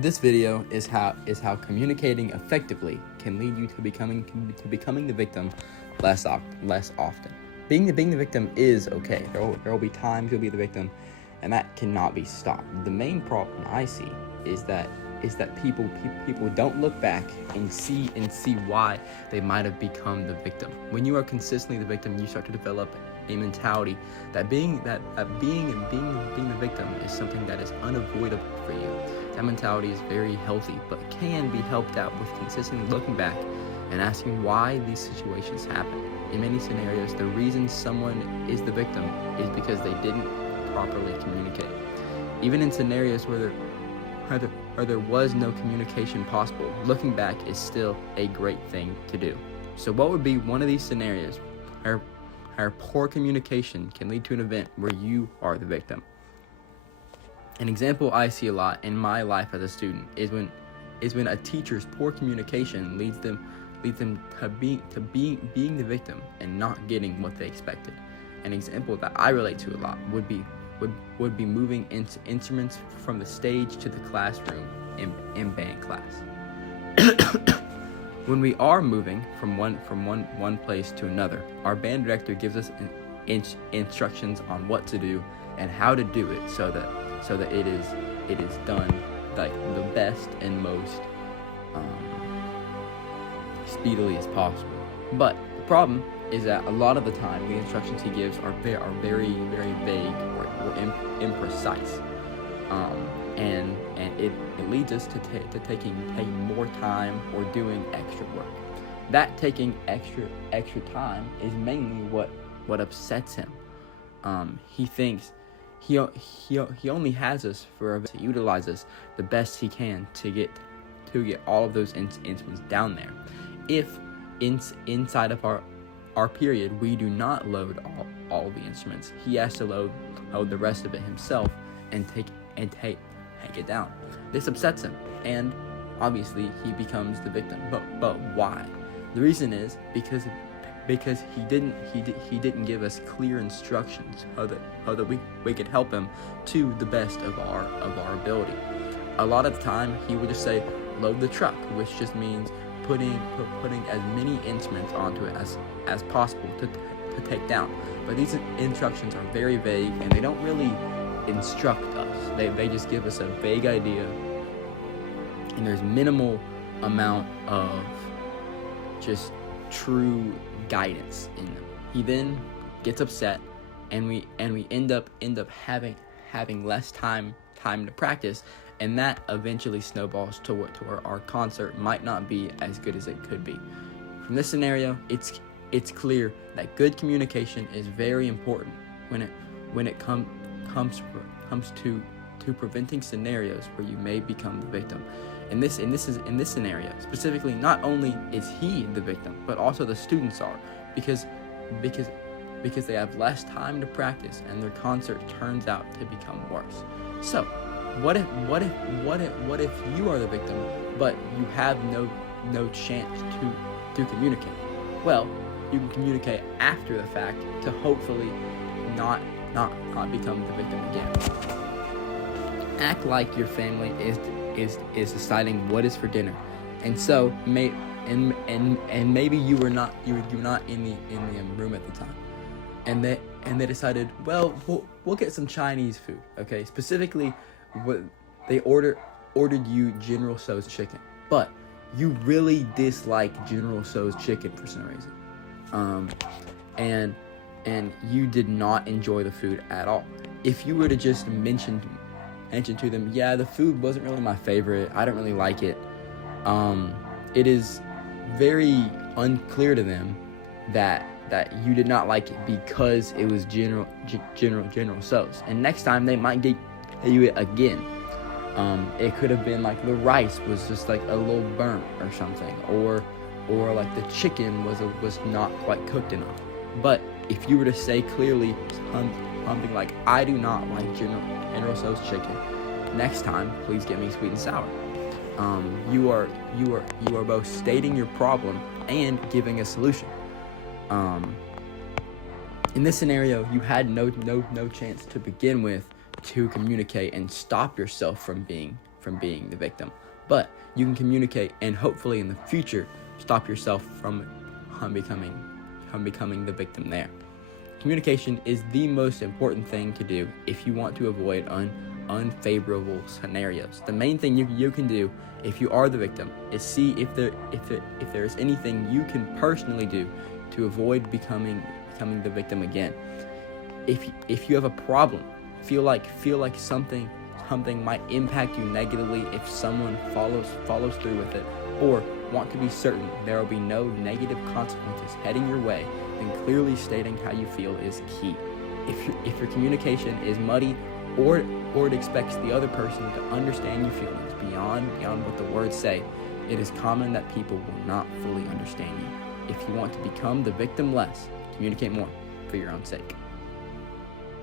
This video is how communicating effectively can lead you to becoming the victim less often. Being the victim is okay. There will be times you'll be the victim, and that cannot be stopped. The main problem I see is that people don't look back and see why they might have become the victim. When you are consistently the victim, you start to develop a mentality that being the victim is something that is unavoidable for you. That mentality is very healthy, but can be helped out with consistently looking back and asking why these situations happen. In many scenarios, the reason someone is the victim is because they didn't properly communicate. Even in scenarios where there was no communication possible, looking back is still a great thing to do. So what would be one of these scenarios where poor communication can lead to an event where you are the victim? An example I see a lot in my life as a student is when a teacher's poor communication leads them to being the victim and not getting what they expected. An example that I relate to a lot would be moving instruments from the stage to the classroom in band class. When we are moving from one place to another, our band director gives us instructions on what to do and how to do it so that it is done like the best and most speedily as possible. But the problem is that a lot of the time the instructions he gives are very very vague or imprecise, and it leads us to taking more time or doing extra work. That taking extra time is mainly what upsets him. He thinks he only has us to utilize us the best he can to get all of those instruments down there. If inside of our period we do not load all of the instruments, he has to load the rest of it himself and take it down. This upsets him, and obviously he becomes the victim. But why? The reason is because he didn't give us clear instructions how that we could help him to the best of our ability. A lot of the time he would just say load the truck, which just means putting as many instruments onto it as possible to take down. But these instructions are very vague, and they don't really instruct us. They just give us a vague idea, and there's minimal amount of just true guidance in them. He then gets upset, and we end up having less time to practice, and that eventually snowballs to where our concert might not be as good as it could be. From this scenario, it's clear that good communication is very important when it comes to preventing scenarios where you may become the victim. In this scenario specifically, not only is he the victim, but also the students are, because they have less time to practice and their concert turns out to become worse. So what if you are the victim but you have no chance to communicate? Well, you can communicate after the fact to hopefully not become the victim again. Act like your family is deciding what is for dinner, and so maybe you were not in the room at the time, and they decided, well, we'll get some Chinese food. Okay, specifically, what they ordered you General Tso's chicken, but you really dislike General Tso's chicken for some reason, and you did not enjoy the food at all. If you were to just mention to them, yeah, the food wasn't really my favorite, I don't really like it, it is very unclear to them that you did not like it because it was General Tso's, and next time they might get you it again. It could have been like the rice was just like a little burnt or something, or like the chicken was not quite cooked enough. But if you were to say clearly something like, I do not like General Tso's chicken, next time please get me sweet and sour, you are both stating your problem and giving a solution. In this scenario, you had no chance to begin with to communicate and stop yourself from being from being the victim. But you can communicate and hopefully in the future stop yourself from becoming the victim there. Communication is the most important thing to do if you want to avoid unfavorable scenarios. The main thing you can do if you are the victim is see if there is anything you can personally do to avoid becoming the victim again. If you have a problem, feel like something might impact you negatively if someone follows through with it, or want to be certain there will be no negative consequences heading your way, then clearly stating how you feel is key. If your communication is muddy, or it expects the other person to understand your feelings beyond what the words say, it is common that people will not fully understand you. If you want to become the victim less, communicate more for your own sake.